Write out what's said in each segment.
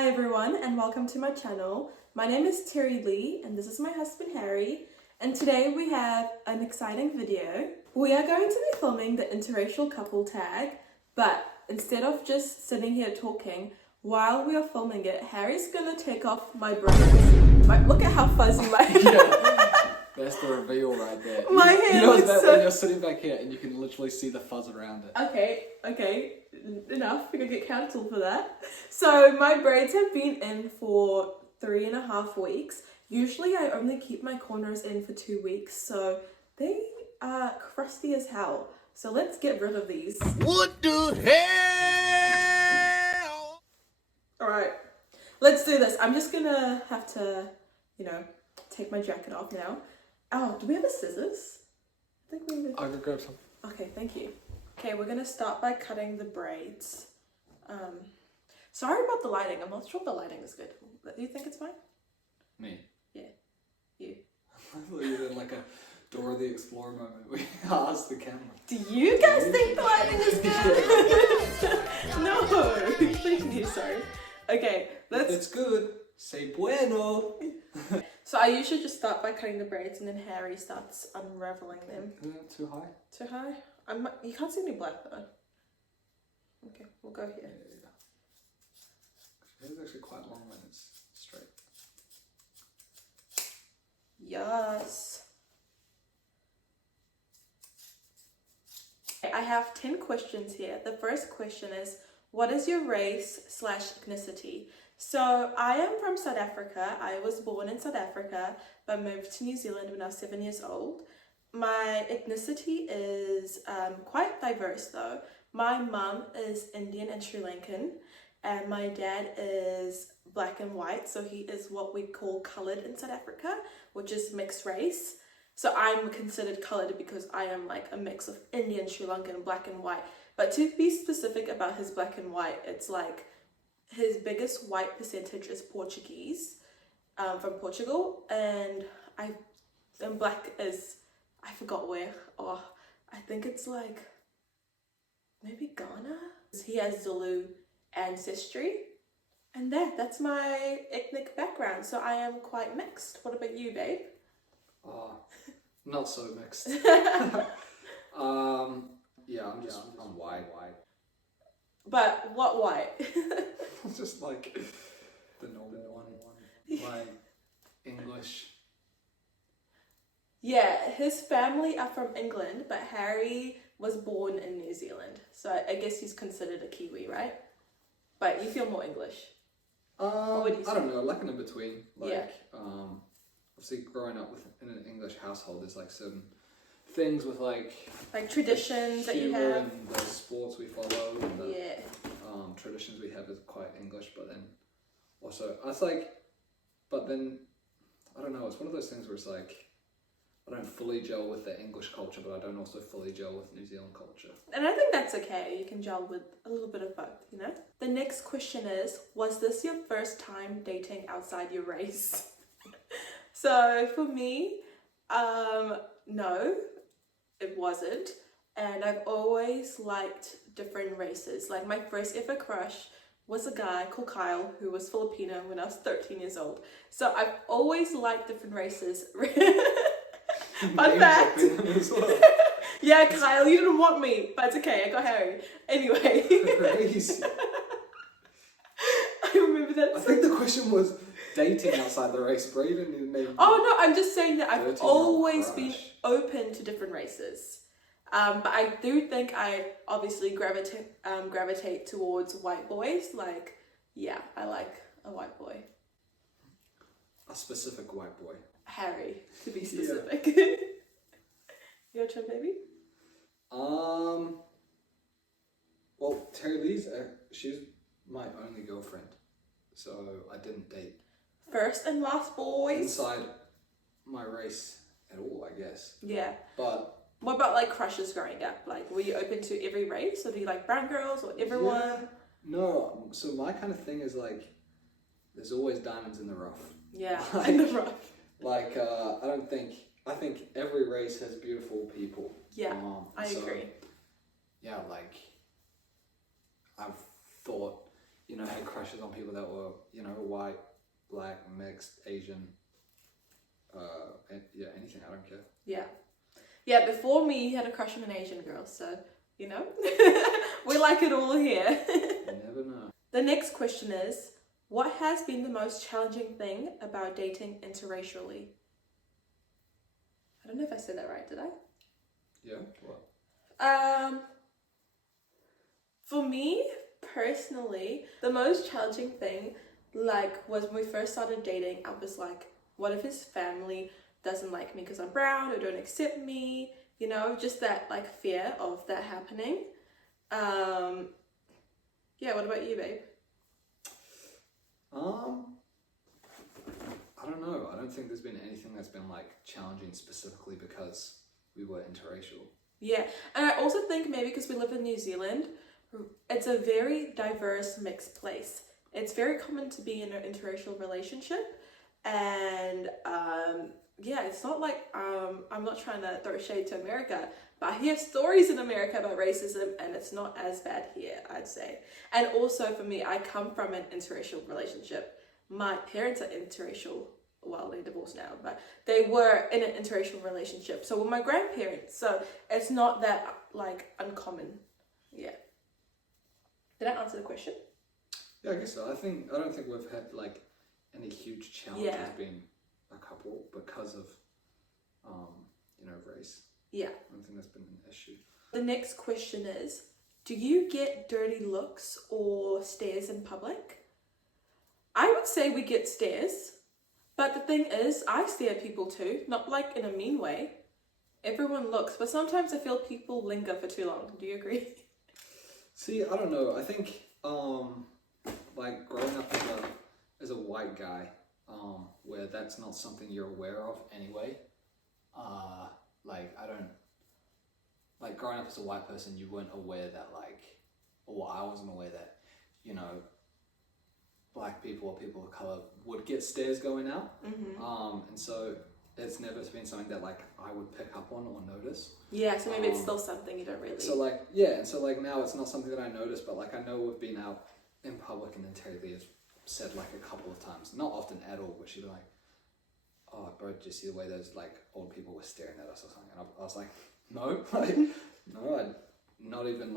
Hi everyone and welcome to my channel. My name is Terry Lee and this is my husband Harry, and today we have an exciting video. We are going to be filming the Interracial Couple Tag, but instead of just sitting here talking while we are filming it, Harry's gonna take off my braids. Look at how fuzzy my Yeah, that's the reveal right there. My hair looks that so... when you're sitting back here and you can literally see the fuzz around it. Okay, enough. We're gonna get cancelled for that. So my braids have been in for 3.5 weeks. Usually I only keep my corners in for 2 weeks, so they are crusty as hell. So let's get rid of these. What the hell? Alright, let's do this. I'm just gonna have to, take my jacket off now. Oh, do we have a scissors? I think we need I can grab some. Okay, thank you. Okay, we're gonna start by cutting the braids. Sorry about the lighting. I'm not sure if the lighting is good. Do you think it's fine? Me? Yeah, you. I thought you were in like a Dora the Explorer moment. We asked the camera. Do you guys think the lighting is good? No, thank you, sorry. Okay, If it's good, say bueno. So I usually just start by cutting the braids and then Harry starts unraveling them. Isn't it too high? Too high? You can't see any black though. Okay, we'll go here. It's actually quite long when it's straight. Yes. I have 10 questions here. The first question is, what is your race/ethnicity? So I am from South Africa. I was born in South Africa, but moved to New Zealand when I was 7 years old. My ethnicity is quite diverse though. My mum is Indian and Sri Lankan, and my dad is black and white, so he is what we call coloured in South Africa, which is mixed race. So I'm considered coloured because I am like a mix of Indian, Sri Lankan, black and white. But to be specific about his black and white, it's like his biggest white percentage is Portuguese, from Portugal, and black is, I forgot where. Oh, I think it's like maybe Ghana. He has Zulu ancestry, and that's my ethnic background. So I am quite mixed. What about you, babe? Not so mixed. Yeah, I'm white. But what white? Just like the normal one. Like English. Yeah, his family are from England, but Harry was born in New Zealand. So I guess he's considered a Kiwi, right? But you feel more English. I don't know, like in between. Like, yeah. Obviously growing up in an English household, there's like certain things with like traditions that you have, and the sports we follow, and the traditions we have is quite English. But then also it's like, but then I don't know. It's one of those things where it's like I don't fully gel with the English culture, but I don't also fully gel with New Zealand culture. And I think that's okay. You can gel with a little bit of both, you know? The next question is, was this your first time dating outside your race? So for me, no, it wasn't. And I've always liked different races. Like my first ever crush was a guy called Kyle who was Filipino when I was 13 years old. So I've always liked different races. Fun fact. Yeah, Kyle, you didn't want me, but it's okay, I got Harry. Anyway. Crazy. I remember that. I think the question was dating outside the race, but you didn't even name. Oh no, I'm just saying that I've always been open to different races. But I do think I obviously gravitate towards white boys. Like, yeah, I like a white boy. A specific white boy. Harry, to be specific. Your turn, baby. Well, Terry Lee's she's my only girlfriend, so I didn't date First and last boys. inside my race at all, I guess. Yeah. But what about like crushes growing up? Like, were you open to every race, or do you like brown girls or everyone? Yeah, no. So my kind of thing is like, there's always diamonds in the rough. Yeah, like, in the rough. Like, I think every race has beautiful people. Yeah, I agree. Yeah, like, I've thought you know, had crushes on people that were, you know, white, black, mixed, Asian, and yeah, anything, I don't care. Yeah, before me, you had a crush on an Asian girl, so, you know, we like it all here. You never know. The next question is, what has been the most challenging thing about dating interracially? I don't know if I said that right, did I? Yeah, what? For me, personally, the most challenging thing, like, was when we first started dating, I was like, what if his family doesn't like me because I'm brown or don't accept me? You know, just that, like, fear of that happening. Yeah, what about you, babe? I don't know. I don't think there's been anything that's been like challenging specifically because we were interracial. Yeah, and I also think maybe because we live in New Zealand, it's a very diverse, mixed place. It's very common to be in an interracial relationship, and yeah, it's not like I'm not trying to throw shade to America, but I hear stories in America about racism, and it's not as bad here, I'd say. And also for me, I come from an interracial relationship. My parents are interracial. Well, they divorced now, but they were in an interracial relationship. So were my grandparents. So it's not that like uncommon. Yeah. Did I answer the question? Yeah, I guess so. I don't think we've had like any huge challenges being a couple because of you know, race. Yeah. I don't think that's been an issue. The next question is, do you get dirty looks or stares in public? I would say we get stares, but the thing is, I stare at people too, not like in a mean way. Everyone looks, but sometimes I feel people linger for too long. Do you agree? See, I don't know. I think like growing up as a white guy, where that's not something you're aware of anyway. Like I don't like growing up as a white person, you weren't aware that like, or I wasn't aware that, you know, black people or people of color would get stares going out. Mm-hmm. And so it's never been something that like I would pick up on or notice. Yeah, so maybe it's still something you don't really. So like yeah, and so like now it's not something that I notice, but like I know we've been out in public and then Terry Lee has said like a couple of times, not often at all, but she'd be like, "Oh, bro, did you see the way those like old people were staring at us or something?" And I was like, "No, like no, I'm not even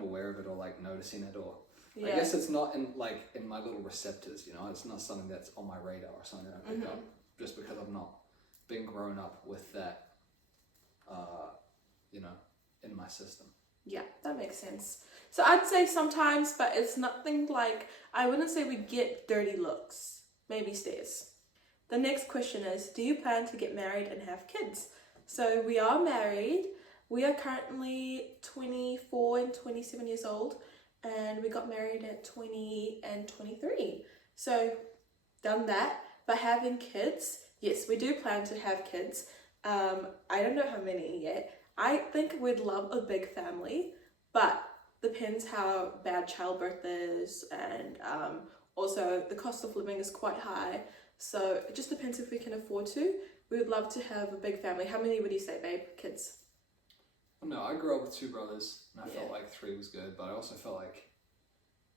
aware of it or like noticing it or." Yeah. I guess it's not in my little receptors, you know. It's not something that's on my radar or something that I pick up just because I've not been grown up with that, you know, in my system. Yeah, that makes sense. So I'd say sometimes, but it's nothing like, I wouldn't say we get dirty looks. Maybe stares. The next question is, do you plan to get married and have kids? So we are married. We are currently 24 and 27 years old. And we got married at 20 and 23. So, done that. But having kids, yes, we do plan to have kids. I don't know how many yet. I think we'd love a big family, but depends how bad childbirth is, and also the cost of living is quite high. So, it just depends if we can afford to. We would love to have a big family. How many would you say, babe? Kids? No, I grew up with 2 brothers, and I felt like 3 was good, but I also felt like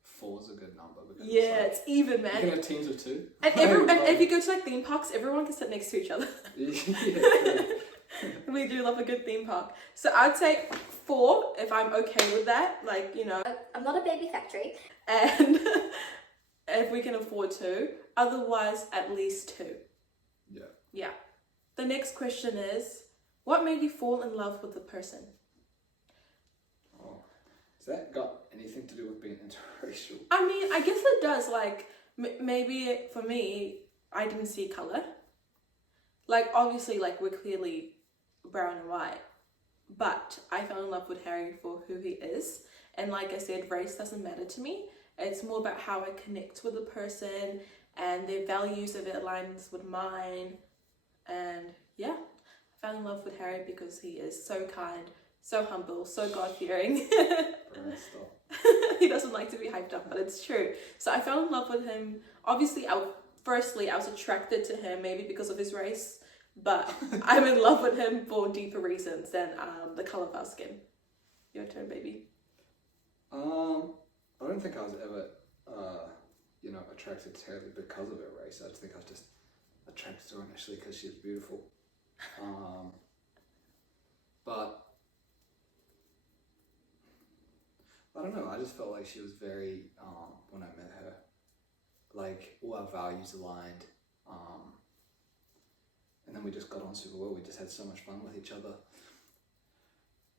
4 is a good number. Because it's even, man. You can have teams of 2. And if you go to like theme parks, everyone can sit next to each other. We do love a good theme park. So I'd say 4, if I'm okay with that. Like, you know. I'm not a baby factory. And if we can afford to. Otherwise, at least 2. Yeah. Yeah. The next question is, what made you fall in love with the person? Oh, has that got anything to do with being interracial? I mean, I guess it does. Like, maybe for me, I didn't see color. Like, obviously, like, we're clearly brown and white. But I fell in love with Harry for who he is. And like I said, race doesn't matter to me. It's more about how I connect with the person and their values, if it aligns with mine. And yeah. Fell in love with Harry because he is so kind, so humble, so God-fearing. Stop. He doesn't like to be hyped up, but it's true. So I fell in love with him. Obviously, firstly, I was attracted to him maybe because of his race, but I'm in love with him for deeper reasons than the color of our skin. Your turn, baby. I don't think I was ever you know, attracted to her because of her race. I just think I was just attracted to her initially because she was beautiful. But I don't know, I just felt like she was very, when I met her, like all our values aligned. And then we just got on super well. We just had so much fun with each other.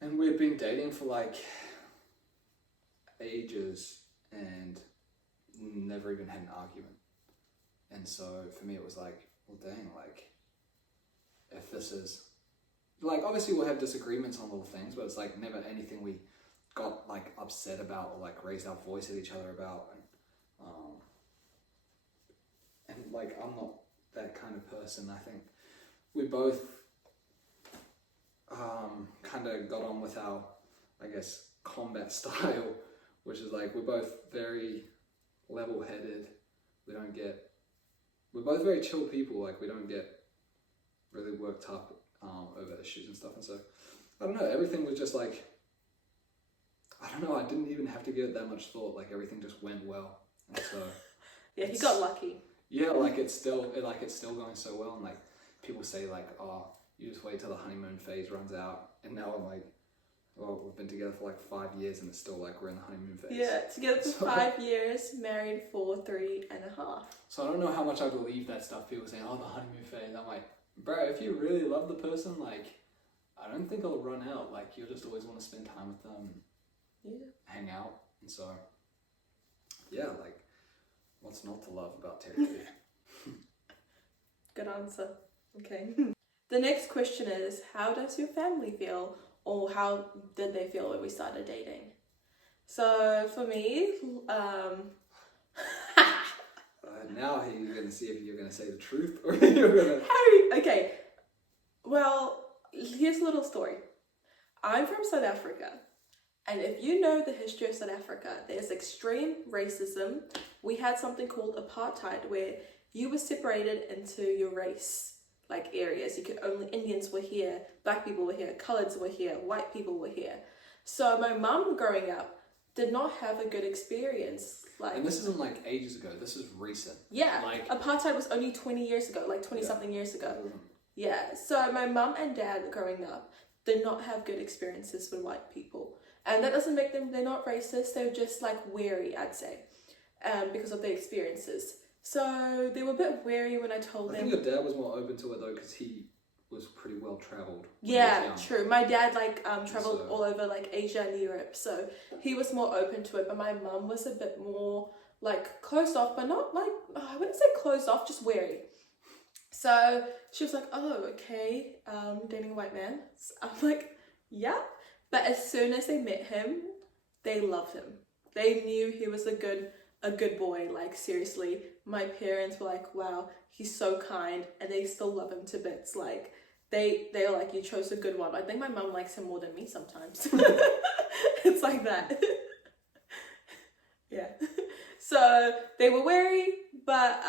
And we had been dating for like ages and never even had an argument. And so for me it was like, well dang, like if this is, like obviously we'll have disagreements on little things, but it's like never anything we got like upset about or like raised our voice at each other about. And like I'm not that kind of person. I think we both kind of got on with our, I guess, combat style, which is like we're both very level-headed. We're both very chill people. Like we don't get really worked up over issues and stuff. And so I don't know, everything was just like, I don't know, I didn't even have to give it that much thought. Like everything just went well. And so yeah, he got lucky. Yeah, like it's still going so well. And like people say like, oh, you just wait till the honeymoon phase runs out. And now I'm like, well, we've been together for like 5 years and it's still like we're in the honeymoon phase. Yeah, together for 5 years, married for 3.5. So I don't know how much I believe that stuff. People saying, oh, the honeymoon phase. I'm like, bro, if you really love the person, like, I don't think it'll run out. Like, you'll just always want to spend time with them. Yeah. Hang out. And so, yeah, like, what's not to love about territory? Good answer. Okay. The next question is, how does your family feel? Or how did they feel when we started dating? So for me, now you're going to see if you're going to say the truth or you're going to... Okay, well, here's a little story. I'm from South Africa. And if you know the history of South Africa, there's extreme racism. We had something called apartheid where you were separated into your race, like areas. You could only, Indians were here, black people were here, coloreds were here, white people were here. So my mum growing up did not have a good experience. Like, and this isn't like ages ago, this is recent. Yeah, like, apartheid was only 20 years ago, like 20 something years ago. Yeah, so my mum and dad growing up did not have good experiences with white people. And that doesn't make them, they're not racist, they're just like wary, I'd say, because of their experiences. So they were a bit wary when I told them. I think your dad was more open to it though, because he was pretty well travelled. Yeah, true. My dad like travelled all over like Asia and Europe, so he was more open to it. But my mum was a bit more like closed off, but not like, I wouldn't say closed off, just wary. So she was like, oh, okay, dating a white man. So I'm like, yeah. But as soon as they met him, they loved him. They knew he was a good boy. Like seriously, my parents were like, wow, he's so kind, and they still love him to bits. Like they were like, you chose a good one. I think my mum likes him more than me sometimes. It's like that. Yeah. So they were wary, but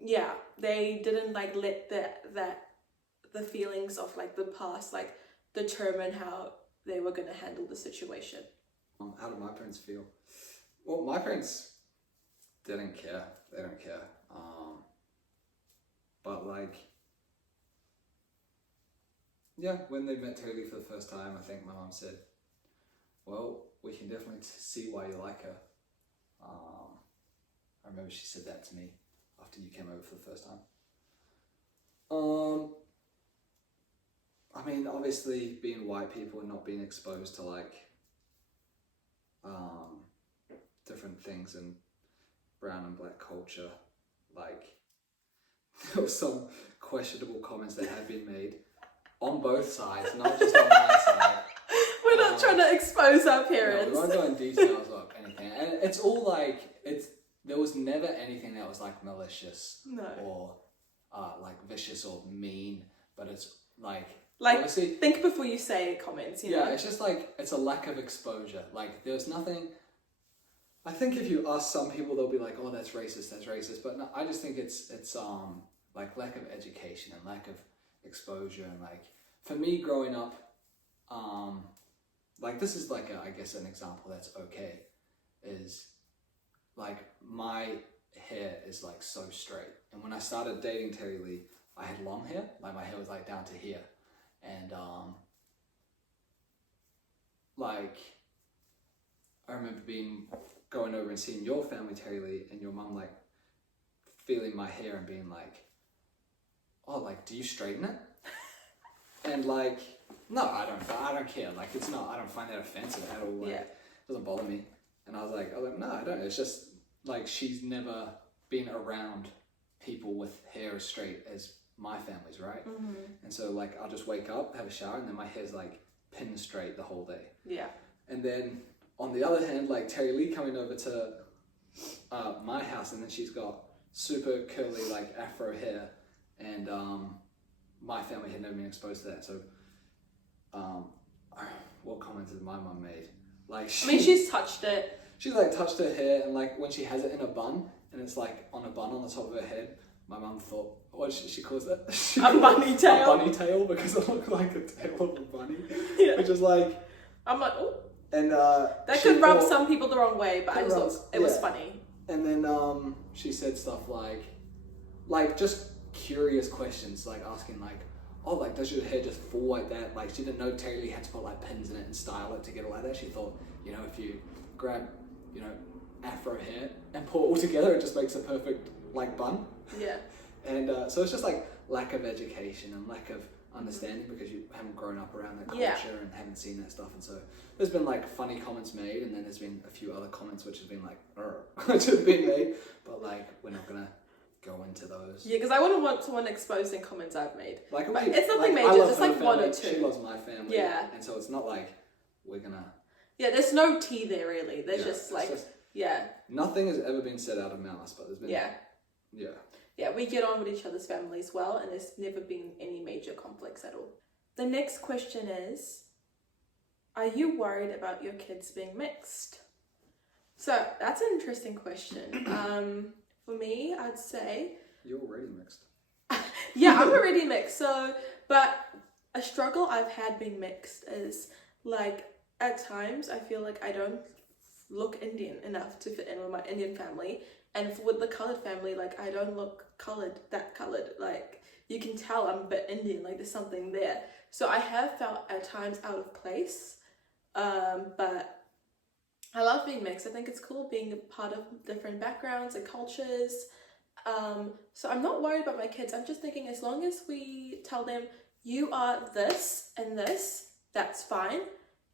yeah, they didn't like let the feelings of like the past like determine how they were going to handle the situation. How did my parents feel? Well, my parents didn't care. They don't care. But like, yeah, when they met Taylor for the first time, I think my mum said, well, we can definitely see why you like her. I remember she said that to me after you came over for the first time. I mean, obviously being white people and not being exposed to like different things in brown and black culture, like there were some questionable comments that had been made on both sides, not just on my side. We're not trying to expose our parents. No, we won't go in details of anything. And it's all like, there was never anything that was like malicious or like vicious or mean, but it's like obviously, think before you say comments, you know? Yeah, it's just like, it's a lack of exposure. Like there's nothing, I think if you ask some people, they'll be like, oh, that's racist. But no, I just think it's like lack of education and lack of exposure. And like, for me growing up, like this is like I guess an example that's okay, is like my hair is like so straight, and when I started dating Terry Lee, I had long hair, like my hair was like down to here, and like I remember going over and seeing your family, Terry Lee, and your mum like feeling my hair and being like, oh, like, do you straighten it? And like, no, I don't care. Like, it's not, I don't find that offensive at all. Like, it doesn't bother me. And I was like, no, I don't. It's just like, she's never been around people with hair as straight as my family's, right? Mm-hmm. And so like, I'll just wake up, have a shower, and then my hair's like pin straight the whole day. Yeah. And then on the other hand, like Terry Lee coming over to my house, and then she's got super curly like afro hair, and my family had never been exposed to that. So what comments has my mum made? Like, she's touched it. She's like touched her hair, and like when she has it in a bun and it's like on a bun on the top of her head, my mum thought, what she calls that? A bunny tail. A bunny tail, because it looked like a tail of a bunny. Yeah. Which is like, I'm like, oh. And that could rub some people the wrong way, but I just thought it was funny. And then she said stuff like just curious questions, like asking like, oh, like, does your hair just fall like that? Like, she didn't know Terry Lee had to put like pins in it and style it to get it like that. She thought, you know, if you grab, you know, afro hair and pull it all together, it just makes a perfect like bun. Yeah. And so it's just like lack of education and lack of understanding, because you haven't grown up around that culture and haven't seen that stuff. And so there's been like funny comments made, and then there's been a few other comments which have been like, which have been made, but like we're not gonna go into those. Yeah, because I wouldn't want someone exposing comments I've made. Like, but it's nothing like, major, just like one or two. She loves my family. Yeah. And so it's not like we're gonna... Yeah, there's no tea there really. There's just like, nothing has ever been said out of malice, but there's been... Yeah. Yeah, we get on with each other's families well, and there's never been any major conflicts at all. The next question is, are you worried about your kids being mixed? So that's an interesting question. For me, I'd say... You're already mixed. Yeah, I'm already mixed. So, but a struggle I've had being mixed is like, at times I feel like I don't look Indian enough to fit in with my Indian family. And with the coloured family, like, I don't look that coloured. Like, you can tell I'm a bit Indian, like there's something there. So I have felt at times out of place. But I love being mixed. I think it's cool being a part of different backgrounds and cultures. So I'm not worried about my kids. I'm just thinking, as long as we tell them, you are this and this, that's fine.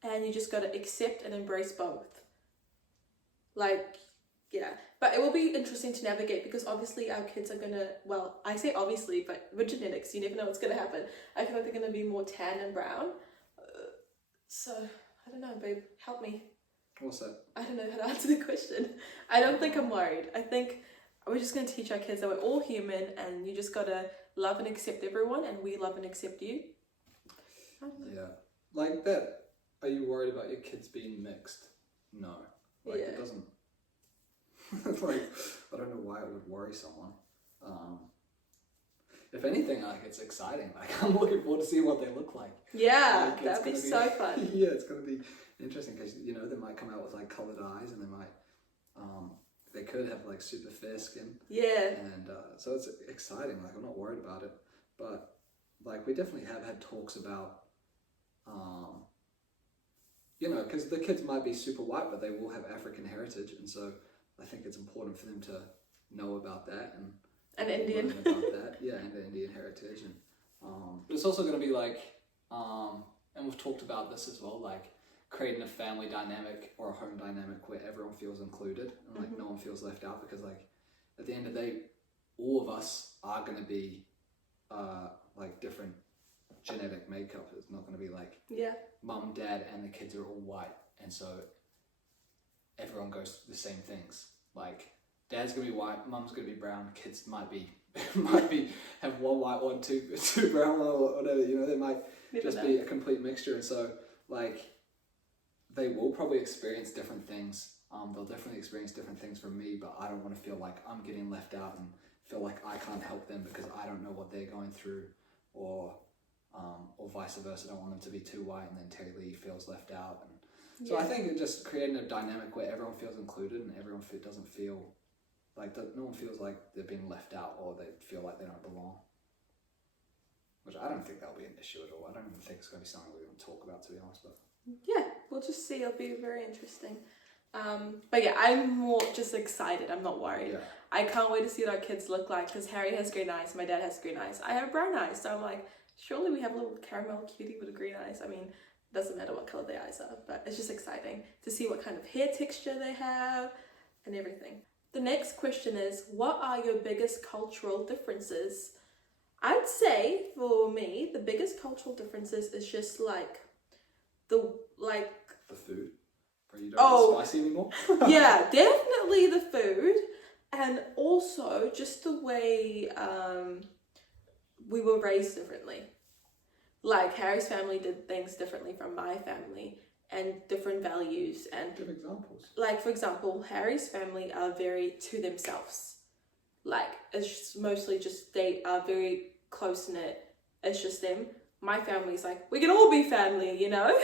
And you just got to accept and embrace both. Like, yeah. But it will be interesting to navigate, because obviously our kids are going to, well, I say obviously, but with genetics, you never know what's going to happen. I feel like they're going to be more tan and brown. So, I don't know, babe. Help me. What's that? I don't know how to answer the question. I don't think I'm worried. I think we're just going to teach our kids that we're all human, and you just got to love and accept everyone, and we love and accept you. Yeah. Like that, are you worried about your kids being mixed? No. Like, it doesn't... like, I don't know why it would worry someone. If anything, like, it's exciting. Like, I'm looking forward to seeing what they look like. Yeah, like, that'd be so fun. Yeah, it's going to be interesting, because, you know, they might come out with, like, coloured eyes, and they might... they could have like super fair skin. Yeah. And so it's exciting. Like, I'm not worried about it, but like we definitely have had talks about, you know, because the kids might be super white, but they will have African heritage, and so I think it's important for them to know about that and Indian about that. Yeah, and the Indian heritage, and but it's also going to be like, and we've talked about this as well, like creating a family dynamic or a home dynamic where everyone feels included and like no one feels left out, because like at the end of the day, all of us are going to be like different genetic makeup. It's not going to be like mum, dad, and the kids are all white, and so everyone goes through the same things. Like dad's going to be white, mum's going to be brown, kids might be have one white one, two brown one, or whatever. You know, they might just be a complete mixture, and so like they will probably experience different things. They'll definitely experience different things from me, but I don't want to feel like I'm getting left out and feel like I can't help them because I don't know what they're going through, or vice versa. I don't want them to be too white and then Terry Lee feels left out. And So I think it just creating a dynamic where everyone feels included and everyone doesn't feel like that. No one feels like they're being left out or they feel like they don't belong. Which I don't think that'll be an issue at all. I don't even think it's going to be something we're going to talk about, to be honest. But yeah, we'll just see. It'll be very interesting. But yeah, I'm more just excited. I'm not worried. yeah, I can't wait to see what our kids look like because Harry has green eyes, my dad has green eyes. I have brown eyes, so I'm like, surely we have a little caramel cutie with green eyes. I mean, it doesn't matter what color their eyes are, but it's just exciting to see what kind of hair texture they have and everything. The next question is, what are your biggest cultural differences? I'd say for me, the biggest cultural differences is just like the food. But you don't eat spicy anymore? yeah, definitely the food, and also just the way we were raised differently. Like Harry's family did things differently from my family and different values. And give examples. like, for example, Harry's family are very to themselves. Like, it's just mostly just, they are very close-knit. It's just them. My family's like, we can all be family, you know?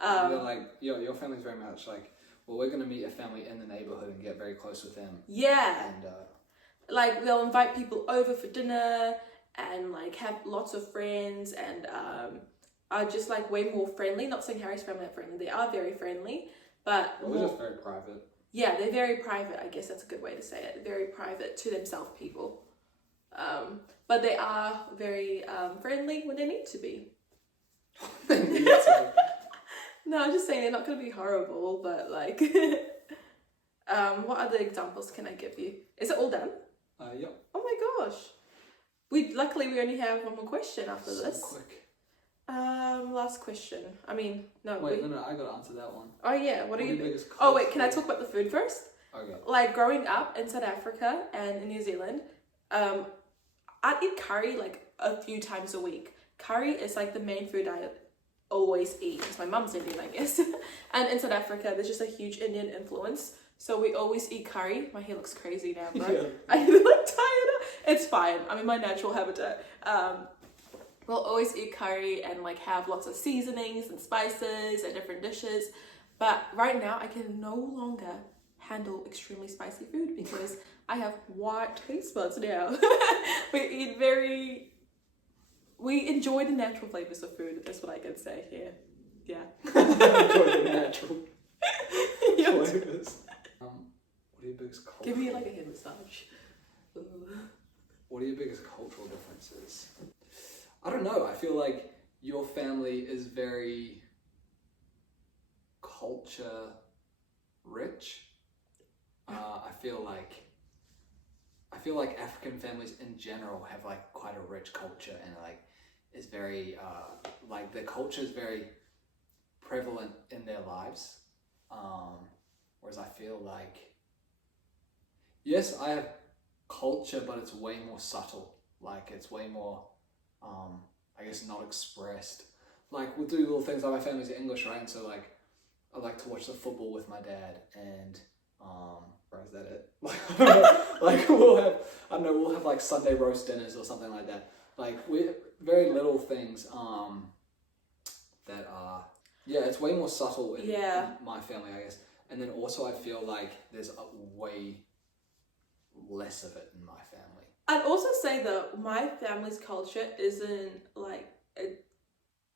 You're like, your family's very much like, well, we're going to meet a family in the neighborhood and get very close with them. Yeah. And like, they'll invite people over for dinner and like have lots of friends and are just like way more friendly. Not saying Harry's family are friendly. They are very friendly, but we're just very private. Yeah, they're very private. I guess that's a good way to say it. Very private, to themselves people. But they are very friendly when they need to be. They need to be. No, I'm just saying they're not going to be horrible, but like, what other examples can I give you? Is it all done? Yep. Oh my gosh. Luckily we only have one more question after this. Quick. Last question. I mean, no. Wait, no, I gotta answer that one. Oh yeah, what are your biggest Oh wait, can I talk about the food first? Okay. Like growing up in South Africa and in New Zealand, I'd eat curry like a few times a week. Curry is like the main food I always eat because my mum's Indian, I guess. And in South Africa, there's just a huge Indian influence. So we always eat curry. My hair looks crazy now, bro. Yeah. I look tired. It's fine. I'm in my natural habitat. We'll always eat curry and like have lots of seasonings and spices and different dishes. But right now, I can no longer handle extremely spicy food because I have white taste buds now. We enjoy the natural flavors of food. That's what I can say here. Yeah. Enjoy the natural Yep. flavors. What are your biggest cultural... Give me like a head massage. Ooh. What are your biggest cultural differences? I don't know. I feel like your family is very culture rich. I feel like African families in general have like quite a rich culture and like is very like the culture is very prevalent in their lives. Whereas I feel like, yes, I have culture, but it's way more subtle. Like it's way more, I guess, not expressed. Like we'll do little things like my family's English, right? And so like I like to watch the football with my dad, and or is that it? Like we'll have like Sunday roast dinners or something like that. Like we very little things that are it's way more subtle in my family, I guess. And then also I feel like there's a way less of it in my family. I'd also say that my family's culture isn't like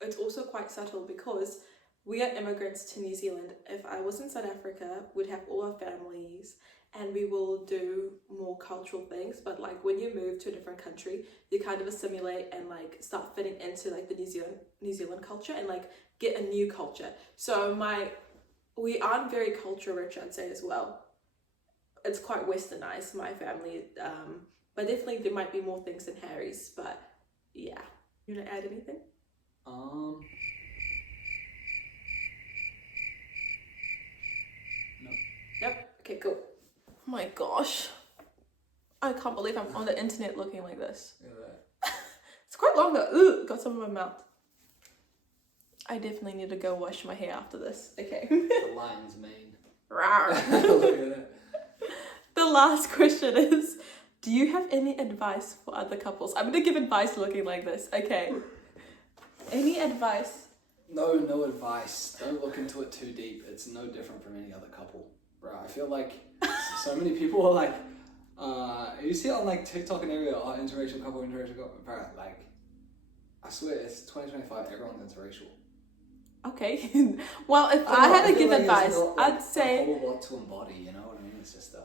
it's also quite subtle because we are immigrants to New Zealand. If I was in South Africa, we'd have all our families and we will do more cultural things. But like when you move to a different country, you kind of assimilate and like start fitting into like the New Zealand culture and like get a new culture. So we aren't very culture rich, I'd say, as well. It's quite westernized, my family. But definitely there might be more things than Harry's, but yeah. You want to add anything? No. Yep. Okay, cool. Oh my gosh. I can't believe I'm on the internet looking like this. Yeah. It's quite long though. Ooh, got some in my mouth. I definitely need to go wash my hair after this. Okay. The lion's mane. Rawr. Look at that. The last question is, do you have any advice for other couples? I'm going to give advice looking like this. Okay. Any advice No advice. Don't look into it too deep. It's no different from any other couple, bro. I feel like so many people are like, you see it on like TikTok and everywhere, oh, interracial couple, bro. Like, I swear, it's 2025. Everyone's interracial. Okay. Well, if I had to give advice, I'd say a whole lot to embody. You know what I mean? It's just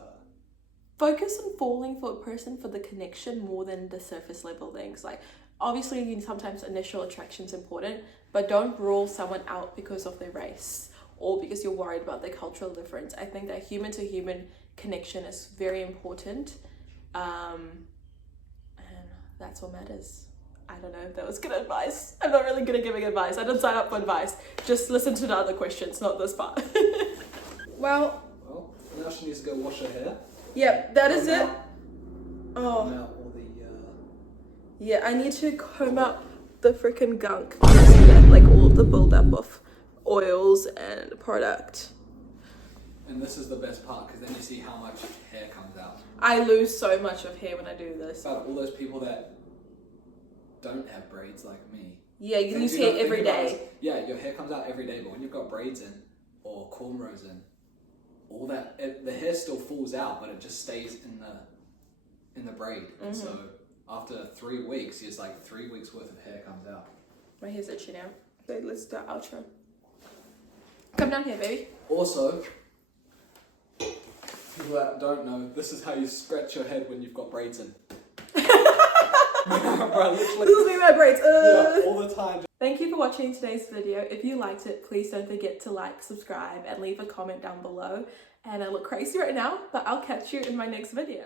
focus on falling for a person for the connection more than the surface level things. Like, obviously, sometimes initial attraction is important, but don't rule someone out because of their race or because you're worried about their cultural difference. I think that human to human connection is very important, and that's what matters. I don't know if that was good advice. I'm not really good at giving advice. I don't sign up for advice. Just listen to the other questions, not this part. Well, now she needs to go wash her hair. Yep, that is it. Oh. Comb out all the, Yeah, I need to comb out the freaking gunk. You see that? Like all of the buildup of oils and product. And this is the best part, because then you see how much hair comes out. I lose so much of hair when I do this. But all those people that don't have braids like me. Yeah, you lose hair every day. Yeah, your hair comes out every day, but when you've got braids in or cornrows in, all that the hair still falls out, but it just stays in the braid. And so after 3 weeks, it's like 3 weeks worth of hair comes out. My hair's itchy now. So let's do our outro. Come down here, baby. Also, people that don't know, this is how you scratch your head when you've got braids in. Bro, literally. This is me, my braids. Yeah, all the time. Thank you for watching today's video. If you liked it, please don't forget to like, subscribe, and leave a comment down below. And I look crazy right now, but I'll catch you in my next video.